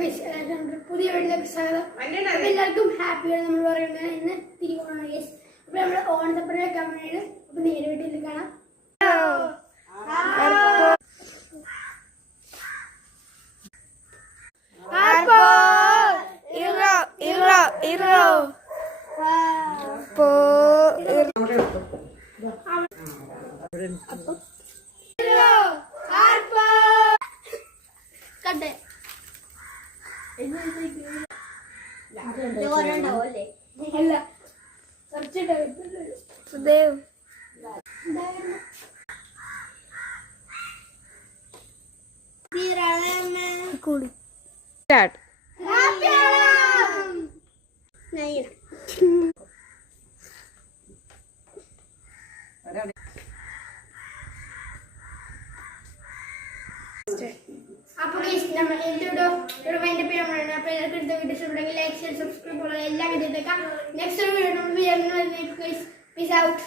പുതിയ വീട്ടിലേക്ക് സ്വാഗതം. എല്ലാവർക്കും ഹാപ്പിയാണ് നമ്മൾ പറയുന്നത്. ഇന്ന് തിരുവോണമാണ് ഗൈസ്. അപ്പൊ നമ്മള് ഓണത്തപ്പനെ വെക്കാൻ വേണ്ടിയാണ്. അപ്പൊ നേരെ വീട്ടിൽ കാണാം. കണ്ടേ അല്ല സുദേവ് കൂടി സ്റ്റാർട്ട്. അപ്പോൾ നമ്മൾ എന്തുകൊണ്ടോ ഇവിടെ വേണ്ട പേരാണ്. അപ്പോൾ എല്ലാവർക്കും എടുത്ത വീഡിയോ ഇഷ്ടപ്പെടുമെങ്കിൽ ലൈക്ക് ഷെയർ സബ്സ്ക്രൈബ് പോലെ എല്ലാ വീഡിയോയിലേക്കാം. നെക്സ്റ്റ് വീഡിയോ നമ്മൾ പീസ് ഔട്ട്.